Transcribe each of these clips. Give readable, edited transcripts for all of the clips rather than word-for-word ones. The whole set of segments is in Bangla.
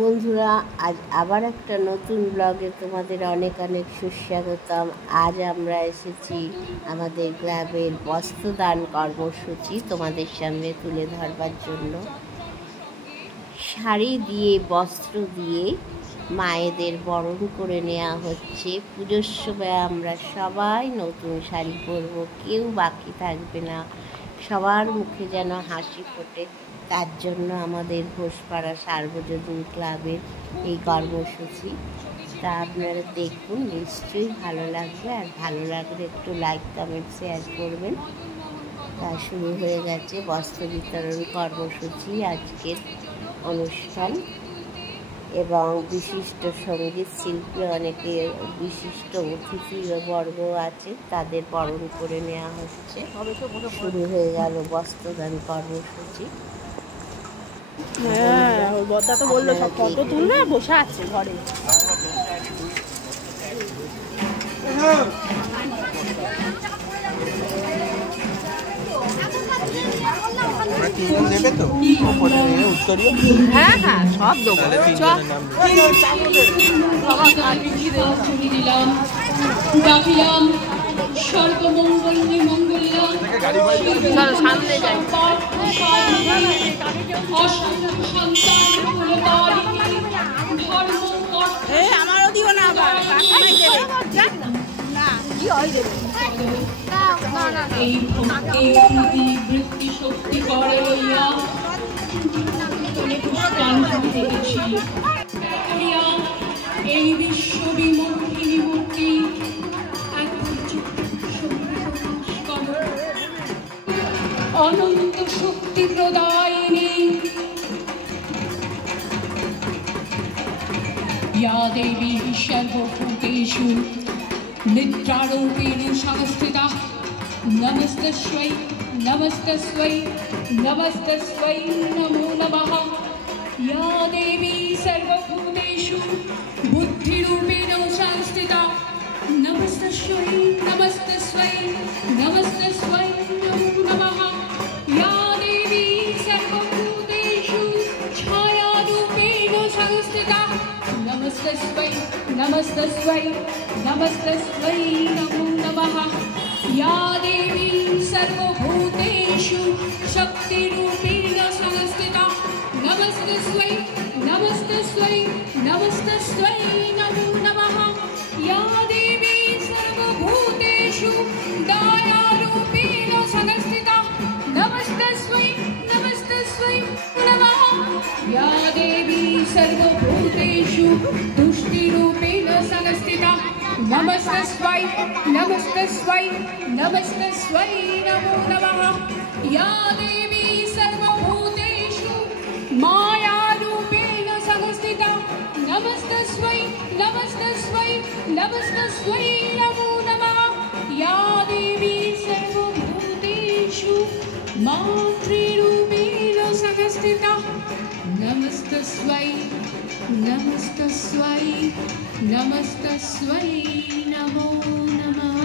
বন্ধুরা, আজ আবার একটা নতুন ব্লগে তোমাদের অনেক অনেক সুস্বাগতম। আজ আমরা এসেছি আমাদের ক্লাবের বস্ত্রদান কর্মসূচি তোমাদের সামনে তুলে ধরবার জন্য। শাড়ি দিয়ে, বস্ত্র দিয়ে মায়েদের বরণ করে নেওয়া হচ্ছে। পুজোর সময় আমরা সবাই নতুন শাড়ি পরব, কেউ বাকি থাকবে না, সবার মুখে যেন হাসি ফোটে। তার জন্য আমাদের ঘোষপাড়া সার্বজনীন ক্লাবের এই কর্মসূচি। তা আপনারা দেখুন, নিশ্চয়ই ভালো লাগবে। আর ভালো লাগলে একটু লাইক, কমেন্ট, শেয়ার করবেন। তা শুরু হয়ে গেছে বস্ত্র বিতরণ কর্মসূচি, আজকের অনুষ্ঠান। এবং বিশিষ্ট সঙ্গীত শিল্পী, অনেকে বিশিষ্ট অতিথিবর্গ আছে, তাদের বরণ করে নেওয়া হচ্ছে। শুরু হয়ে গেল বস্ত্রদান কর্মসূচি। হ্যাঁ, ওই বড়দা তো বললো সব ফটো তুলবে, বসে আছে ঘরে। হ্যাঁ হ্যাঁ, সব দেবো। সামনে যাই। আমারও দিও না, আবার বৃত্তি শক্তি করে লইয়া এই বিশ্ব বিমোহিনী মূর্তি অনন্ত শক্তি প্রদায়িনী या देवी सर्वभूतेषु निद्रारूपेण संस्थिता नमस्तस्यै नमस्तस्यै नमस्तस्यै नमो नमः। या देवी सर्वभूतेषु बुद्धिरूपेण संस्थिता नमस्तस्यै नमस्तस्यै नमस्तस्यै नमो नमः। या देवी सर्वभूतेषु छायारूपेण संस्थिता नमस्तस्यै नमस्तस्यै नमस्तस्यै नमो नमः। या देवी सर्वभूतेषु शक्तिरूपेण संस्थिता नमस्तस्यै नमस्तस्यै नमस्तस्यै नमो नमः। या देवी सर्वभूतेषु दयारूपेण संस्थिता नमस्तस्यै नमस्तस्यै नमः। या देवी सर्वभूतेषु तुष्टिरूपेण संस्थिता नमस्तस्यै नमस्तस्यै नमस्तस्यै नमो नमः। या देवी सर्वभूतेषु मायारूपेण संस्थिता नमस्तस्यै नमस्तस्यै नमस्तस्यै नमो नमः। या देवी सर्वभूतेषु मातृरूपेण संस्थिता नमस्तस्यै नमस्तस्यै नमस्तस्यै नमो नमः।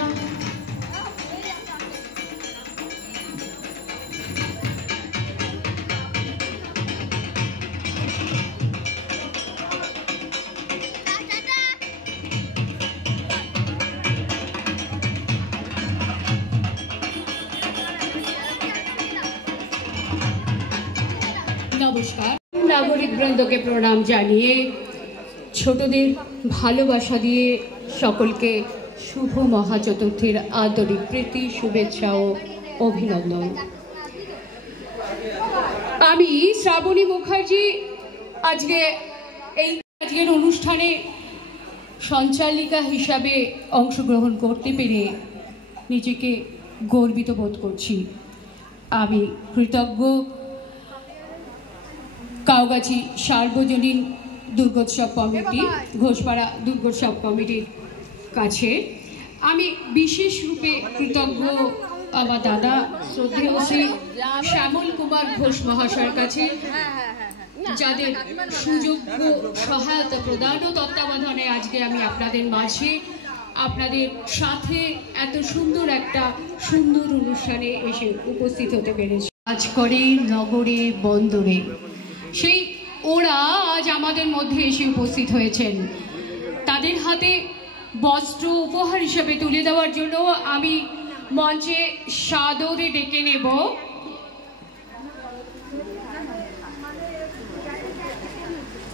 নমস্কার, নাগরিক বৃন্দকে প্রণাম জানিয়ে, ছোটদের ভালোবাসা দিয়ে সকলকে শুভ মহাচতুর্থীর আন্তরিক প্রীতি, শুভেচ্ছা ও অভিনন্দন। আমি শ্রাবণী মুখার্জি আজকের অনুষ্ঠানে সঞ্চালিকা হিসাবে অংশগ্রহণ করতে পেরে নিজেকে গর্বিত বোধ করছি। আমি কৃতজ্ঞ কাউগাছি সার্বজনীন দুর্গোৎসব কমিটি, ঘোষপাড়া দুর্গোৎসব কমিটির কাছে। আমি বিশেষ রূপে কৃতজ্ঞ আমার দাদা শ্রদ্ধেয় শ্রী শ্যামল কুমার ঘোষ মহাশয়ের কাছে, যাদের সুযোগ্য সহায়তা প্রদান ও তত্ত্বাবধানে আজকে আমি আপনাদের মাঝে, আপনাদের সাথে এত সুন্দর একটা সুন্দর অনুষ্ঠানে এসে উপস্থিত হতে পেরেছি। কাজ করে নগরে বন্দরে, সেই ওরা আজ আমাদের মধ্যে এসে উপস্থিত হয়েছেন। তাদের হাতে বস্ত্র উপহার হিসেবে তুলে দেওয়ার জন্য আমি মঞ্চে সাদরে ডেকে নেব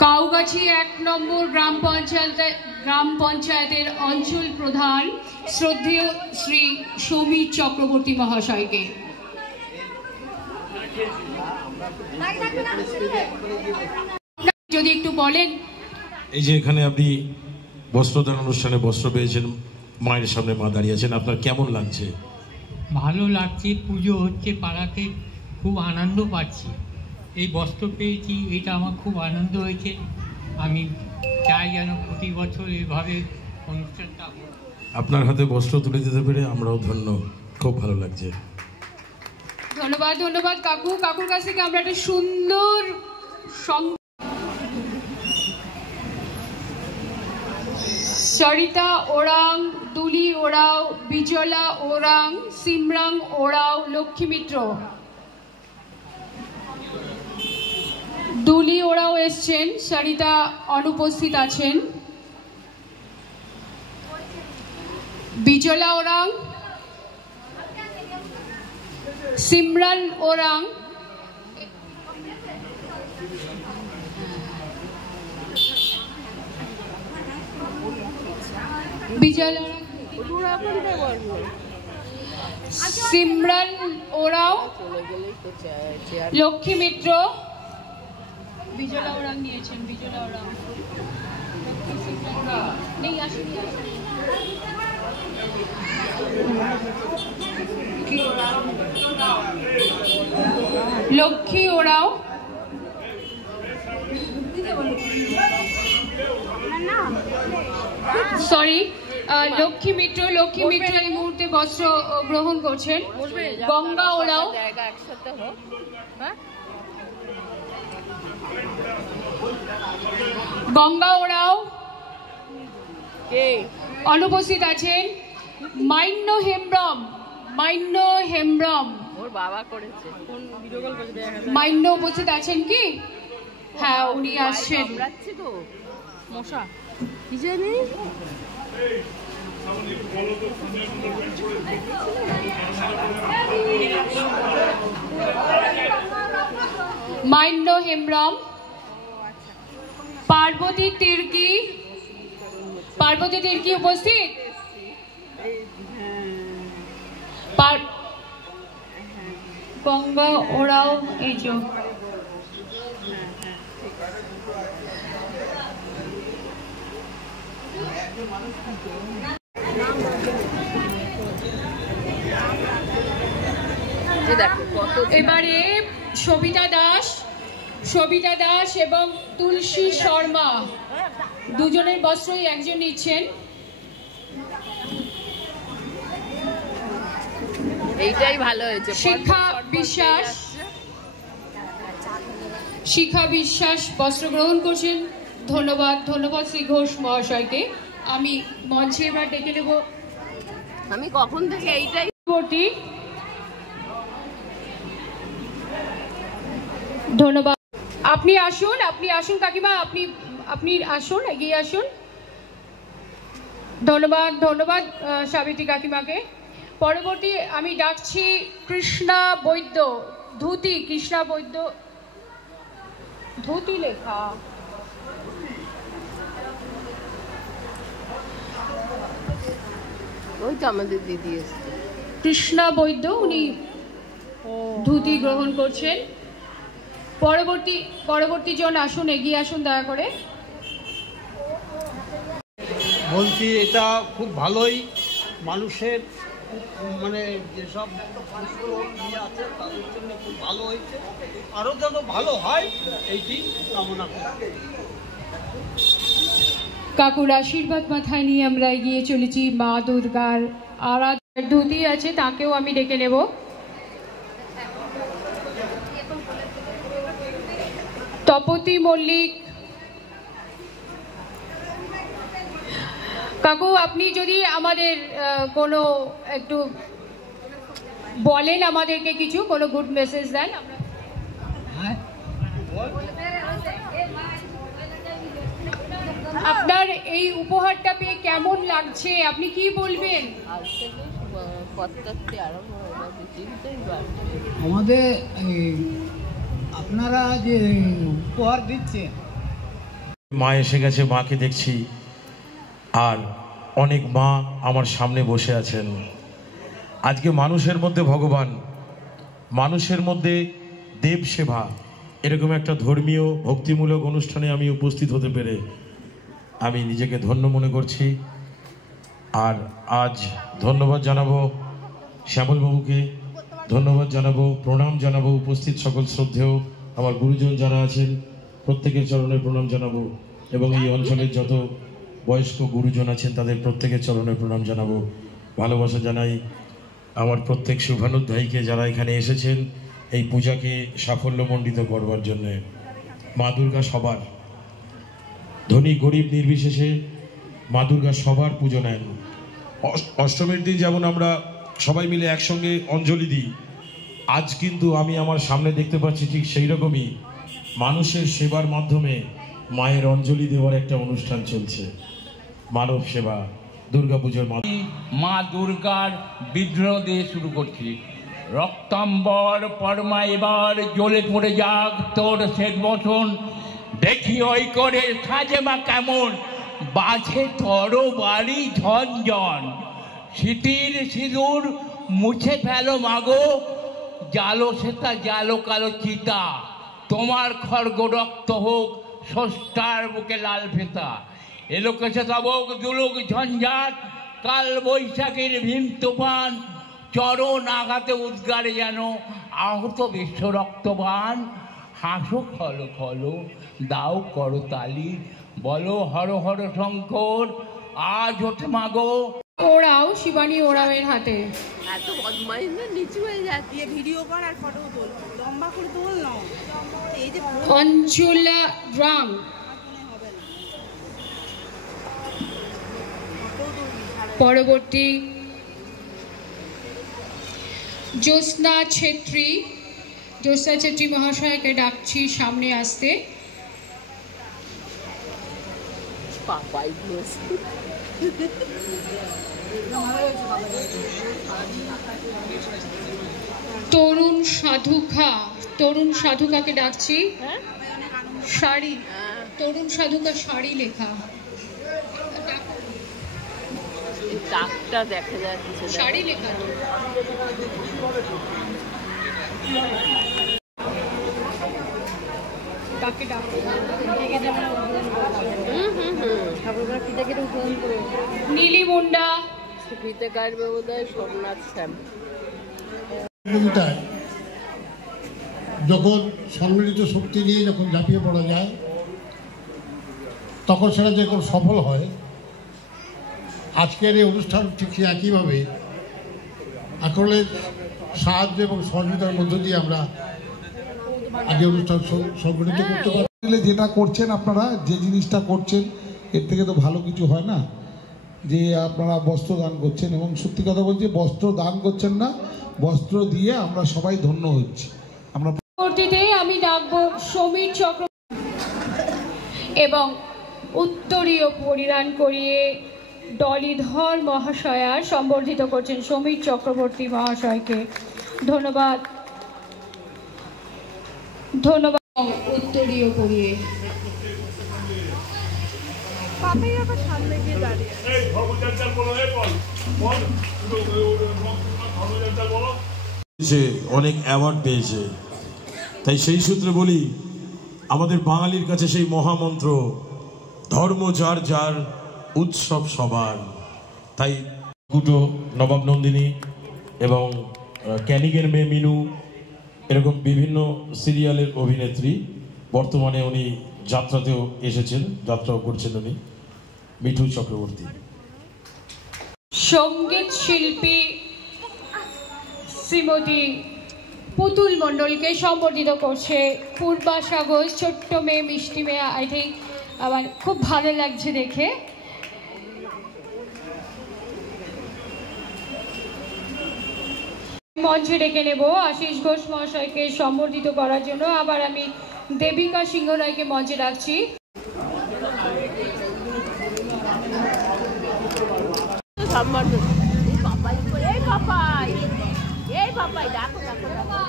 কাউগাছি 1 নম্বর গ্রাম পঞ্চায়েতের অঞ্চল প্রধান শ্রদ্ধেয় শ্রী সমীর চক্রবর্তী মহাশয়কে। যদি একটু বলেন, এই যে এখানে আপনি বস্ত্রদান অনুষ্ঠানে বস্ত্র পেয়েছেন, মায়ের সামনে মা দাঁড়িয়ে আছেন, আপনার কেমন লাগছে? ভালো লাগছে, পুজো হচ্ছে পাড়াতে, খুব আনন্দ পাচ্ছি। এই বস্ত্র পেয়েছি, এটা আমার খুব আনন্দ হয়েছে। আমি চাই যেন প্রতি বছর এইভাবে অনুষ্ঠানটা হোক। আপনার হাতে বস্ত্র তুলে দিতে পেরে আমরাও ধন্য, খুব ভালো লাগছে। ধন্যবাদ ধন্যবাদ কাকু। কাকুর কাছ থেকে আমরা একটা সুন্দর সরিতা ওরাং, দুলি ওরাও, বিজলা ওরাং, সিমরাং ওরাও, লক্ষ্মী মিত্র। দুলি ওরাও এসছেন, সরিতা অনুপস্থিত আছেন। বিজলা ওরাং, সিমরান ওরাং, বিজলা, সিমরান ওরাও, লক্ষ্মী মিত্র। বিজলা ওরাং নিয়েছেন, বিজলা ওরাং নেই, আসেনি। লক্ষ্মী ওরাও, সরি লক্ষ্মী মিত্র। লক্ষ্মী মিত্র এই মুহূর্তে বস্ত্র গ্রহণ করছেন। গঙ্গা ওরাও, গঙ্গা ওরাও অনুপস্থিত আছেন। মাইন্য হেমব্রম, মাইন্য হেমব্রম, ওর বাবা করেছে, মাইন্য উপস্থিত আছেন কি? হ্যাঁ, উনি আসছেন। মশা কি জানি মাইন্য হেমব্রম। পার্বতী তির্কি, পার্বতী তির্কি উপস্থিত। গঙ্গা ওরাও এই যে এবারে সবিতা দাস, সবিতা দাস এবং তুলসী শর্মা দুজনের বস্ত্রই একজন নিচ্ছেন। এইটাই ভালো হয়েছে। শিখা বিশ্বাস, শিখা বিশ্বাস বস্ত্র গ্রহণ করছেন। ধন্যবাদ ধন্যবাদ শ্রী ঘোষ মহাশয়কে। আমি মঞ্চে এবার ডেকে নেব, আমি কখন থেকে এইটাই ধন্যবাদ। আপনি আসুন, আপনি আসুন কাকিমা, আপনি আসুন, এগিয়ে আসুন। ধন্যবাদ ধন্যবাদ সাবিত্রী কাকিমাকে। পরবর্তী আমি ডাকছি কৃষ্ণা বৈদ্য, ধুতি, কৃষ্ণা বৈদ্য, ধুতি লেখা, ওই তো আমাদের দিদি এসছে, কৃষ্ণা বৈদ্য, উনি ধুতি গ্রহণ করছেন। পরবর্তী জন আসুন, এগিয়ে আসুন দয়া করে। বলছি এটা খুব ভালোই, মানুষের মানে যেসব আছে তাদের জন্য খুব ভালো হয়েছে, আরও যেন ভালো হয় এইটি কামনা করি। কাকুর আশীর্বাদ মাথায় নিয়ে আমরা এগিয়ে চলেছি মা দুর্গার আরাধনার। ধুতি আছে, তাকেও আমি ডেকে নেব। তপতি মল্লিক, কাকু আপনি যদি আমাদের কোনো একটু বলেন, আমাদেরকে কিছু কোনো গুড মেসেজ দেন। আপনার এই উপহারটা পেয়ে কেমন লাগছে, আপনি কি বলবেন? আমাদের আপনারা যে উপহার দিচ্ছেন, মা এসে গেছে, মাকে দেখছি, আর অনেক মা আমার সামনে বসে আছেন। আজকে মানুষের মধ্যে ভগবান, মানুষের মধ্যে দেব সেবা, এরকম একটা ধর্মীয় ভক্তিমূলক অনুষ্ঠানে আমি উপস্থিত হতে পেরে আমি নিজেকে ধন্য মনে করছি। আর আজ ধন্যবাদ জানাবো শ্যামলবাবুকে, ধন্যবাদ জানাবো, প্রণাম জানাবো উপস্থিত সকল শ্রদ্ধেয় আমার গুরুজন যারা আছেন প্রত্যেকের চরণে প্রণাম জানাবো, এবং এই অঞ্চলের যত বয়স্ক গুরুজন আছেন তাদের প্রত্যেকের চরণে প্রণাম জানাবো। ভালোবাসা জানাই আমার প্রত্যেক শুভানুধ্যায়ীকে যারা এখানে এসেছেন এই পূজাকে সাফল্যমণ্ডিত করবার জন্যে। মা দুর্গা সবার, ধনী গরিব নির্বিশেষে মা দুর্গা সবার পুজো নেন। অষ্টমীর দিন যেমন আমরা সবাই মিলে একসঙ্গে অঞ্জলি দিই, আজ কিন্তু আমি আমার সামনে দেখতে পাচ্ছি ঠিক সেই রকমই মানুষের সেবার মাধ্যমে মায়ের অঞ্জলি দেওয়ার একটা অনুষ্ঠান চলছে। মানব সেবা দুর্গাপুজোর মাধ্যমে মা দুর্গার বিদ্রোহ দিয়ে শুরু করছি। রক্তাম্বর পরমা এবার জ্বলে পড়ে যাক তোর শেষ বসন, দেখি ওই করে সাজে মা কেমন বাজে তর বাড়ি ঝনঝন। শীতির সিঁদুর মুছে ফেলো মাগো, জালো সেতা জালো কালো চিতা, তোমার খড়গ রক্ত হোক ষষ্ঠার বুকে লাল ফেতা। এলোকেছে তবক দুলুক ঝঞ্ঝাট, কাল বৈশাখীর ভীম তুফান, চরণ আঘাতে উদ্গারে যেন আহত বিশ্ব রক্তবান। হাসো খলো খলো দাও করো তালি, বলো হর হর শঙ্কর আজ ওঠে মাগো। ওরাও শিবানী ওরাওয়ের হাতে। এত বদমাইশ না, নিচু হয়ে যাচ্ছে, ভিডিও কর আর ফটো তোল, লম্বা করে তোল না। এই যে অঞ্চলা ড্রাম, পরবর্তী জ্যোৎস্না ছেত্রী, জ্যোৎস্না ছেত্রী মহাশয়কে ডাকছি সামনে আসতে। তরুণ সাধুকা, তরুণ সাধুকাকে ডাকছি। শাড়ি, তরুণ সাধুকা শাড়ি লেখা, ডাকটা দেখা যাচ্ছে, শাড়ি লেখা। কাকে ডাকবো? নীলি মুন্ডা, ফিতে কাটবে বোধহয় সোমনাথ শ্যাম। যখন সম্মিলিত শক্তি নিয়ে যখন ঝাঁপিয়ে পড়া যায় তখন সেটা যখন সফল হয়, আজকের এই অনুষ্ঠান ঠিক একইভাবে আকলের সাহায্য এবং সহযোগিতার মধ্য দিয়ে আমরা আগে অনুষ্ঠান সংগঠিত করতে পারি। যেটা করছেন আপনারা, যে জিনিসটা করছেন, এর থেকে তো ভালো কিছু হয় না যে আপনারা বস্ত্র দান করছেন। এবং সত্যি কথা বলছি, বস্ত্র দান করছেন না, বস্ত্র দিয়ে আমরা সবাই ধন্য হচ্ছি। আমরা পরবর্তীতে আমি ডাকবো সমীর চক্র এবং উত্তরীয় পরিধান করিয়ে ডলিধর মহাশয়া সম্বর্ধিত করছেন সমীর চক্রবর্তী মহাশয়কে। ধন্যবাদ, ধন্যবাদ। উত্তরীয় পরিয়ে পাপাই আবার সামনে গিয়ে দাঁড়িয়ে অনেক অ্যাওয়ার্ড পেয়েছে, তাই সেই সূত্রে বলি আমাদের বাঙালির কাছে সেই মহামন্ত্র ধর্ম যার যার উৎসব সবার। তাই কুটো নবাব নন্দিনী এবং ক্যানিংয়ের মেয়ে মিনু এরকম বিভিন্ন সিরিয়ালের অভিনেত্রী, বর্তমানে উনি যাত্রাতেও এসেছেন, যাত্রাও করছেন উনি, মিঠু চক্রবর্তী। সঙ্গীত শিল্পী শ্রীমতী পুতুল মণ্ডলকে সম্বর্ধিত করছে পূর্বাশা ঘোষ। ছোট্ট মেয়ে, মিষ্টি মেয়ে, আই থিঙ্ক আমার খুব ভালো লাগছে দেখে। মঞ্চে ডেকে নেব আশিস ঘোষ মহাশয়কে সম্বর্ধিত করার জন্য। আবার আমি দেবিকা সিংহ রায়কে মঞ্চে ডাকছি। সম্বর্ধ এই পাপাই এই পাপাই এই পাপাই দেখো দেখো দেখো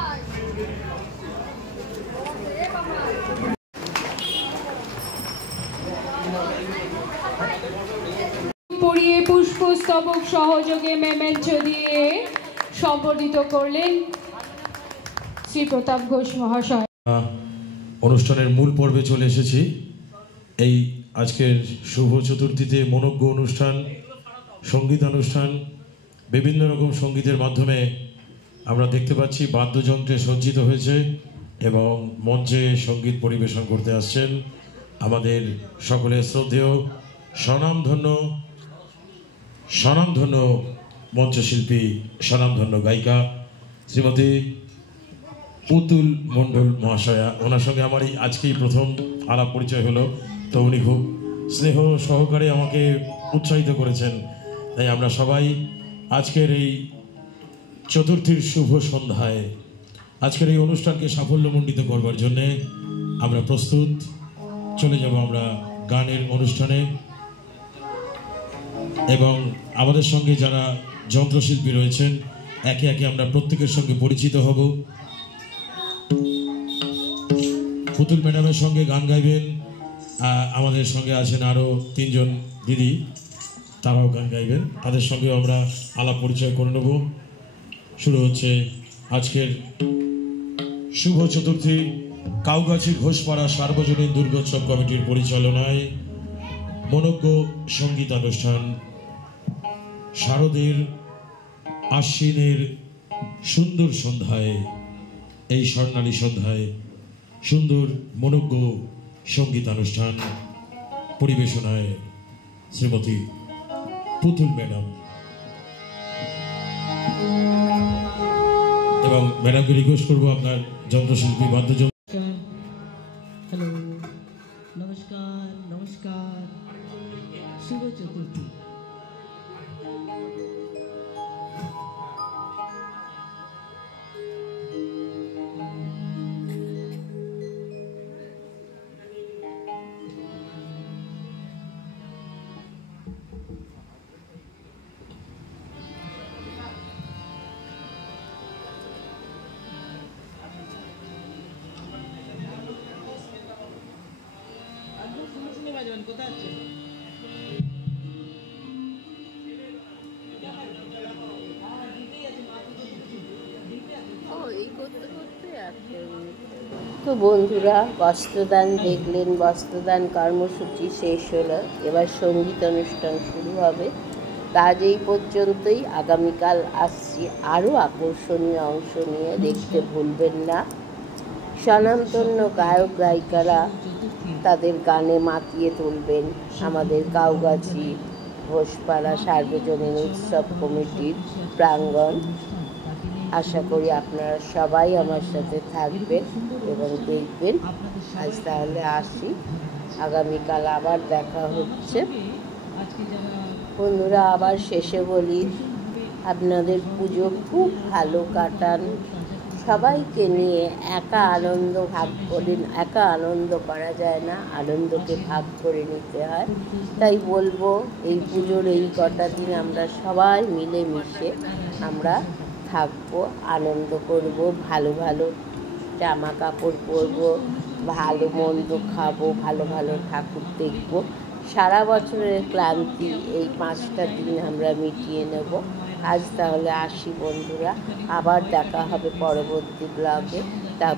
পরিয়ে পুষ্পস্তবক সহযোগে মেমেন্টো দিয়ে সম্বর্ধিত করলেন শ্রী প্রতাপ ঘোষ মহাশয়। অনুষ্ঠানের মূল পর্বে চলে এসেছি। এই আজকের শুভ চতুর্থীতে মনোজ্ঞ অনুষ্ঠান, সঙ্গীতানুষ্ঠান, বিভিন্ন রকম সঙ্গীতের মাধ্যমে আমরা দেখতে পাচ্ছি বাদ্যযন্ত্রে সজ্জিত হয়েছে এবং মঞ্চে সঙ্গীত পরিবেশন করতে আসছেন আমাদের সকলের শ্রদ্ধেয় স্বনামধন্য মঞ্চশিল্পী, স্বনামধন্য গায়িকা শ্রীমতী পুতুল মণ্ডল মহাশয়া। ওনার সঙ্গে আমার এই আজকেই প্রথম আলাপ পরিচয় হলো, তো উনি খুব স্নেহ সহকারে আমাকে উৎসাহিত করেছেন। তাই আমরা সবাই আজকের এই চতুর্থীর শুভ সন্ধ্যায় আজকের এই অনুষ্ঠানকে সাফল্যমণ্ডিত করবার জন্যে আমরা প্রস্তুত। চলে যাব আমরা গানের অনুষ্ঠানে এবং আমাদের সঙ্গে যারা যন্ত্রশিল্পী রয়েছেন একে একে আমরা প্রত্যেকের সঙ্গে পরিচিত হব। পুতুল ম্যাডামের সঙ্গে গান গাইবেন, আমাদের সঙ্গে আছেন আরও 3 জন দিদি, তারাও গান গাইবেন, তাদের সঙ্গে আমরা আলাপ পরিচয় করে নেব। শুরু হচ্ছে আজকের শুভ চতুর্থী কাউগাছি ঘোষপাড়া সার্বজনীন দুর্গোৎসব কমিটির পরিচালনায় মনোজ্ঞ সঙ্গীতানুষ্ঠান শারদের আশ্বিনের সুন্দর সন্ধ্যায়, এই স্বর্ণালী সন্ধ্যায় সুন্দর মনোজ্ঞ সঙ্গীতানুষ্ঠান পরিবেশনায় শ্রীমতী পুতুল ম্যাডাম। এবং ম্যাডামকে রিকোয়েস্ট করবো আপনার যন্ত্রশিল্পী বাদ্যযন্ত্র। হ্যালো, নমস্কার নমস্কার, শুভ চতুর্থী। তো বন্ধুরা, বস্ত্রদান দেখলেন, বস্ত্রদান কর্মসূচি শেষ হলো, এবার সঙ্গীত অনুষ্ঠান শুরু হবে। আজ এই পর্যন্তই, আগামীকাল আসছি আরও আকর্ষণীয় অংশ নিয়ে, দেখতে ভুলবেন না। স্বনামধন্য গায়ক গায়িকারা তাদের গানে মাতিয়ে তুলবেন আমাদের কাউগাছি ঘোষপাড়া সার্বজনীন উৎসব কমিটির প্রাঙ্গণ। আশা করি আপনারা সবাই আমার সাথে থাকবেন এবং দেখবেন। আজ তাহলে আসি, আগামীকাল আবার দেখা হচ্ছে। বন্ধুরা, আবার শেষে বলি, আপনাদের পুজো খুব ভালো কাটান, সবাইকে নিয়ে। একা আনন্দ ভাগ করেন, একা আনন্দ করা যায় না, আনন্দকে ভাগ করে নিতে হয়। তাই বলবো, এই পুজোর এই কটা দিন আমরা সবাই মিলেমিশে আমরা থাকবো, আনন্দ করব, ভালো ভালো জামা কাপড় পরবো, ভালো মন্দ খাবো, ভালো ভালো ঠাকুর দেখবো। সারা বছরের ক্লান্তি এই 5টা দিন আমরা মিটিয়ে নেব। আজ তাহলে আসি বন্ধুরা, আবার দেখা হবে পরবর্তী ব্লগে।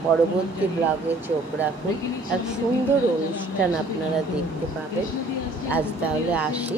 পরবর্তী ব্লগে চোখ রাখুন, এক সুন্দর অনুষ্ঠান আপনারা দেখতে পাবেন। আজ তাহলে আসি।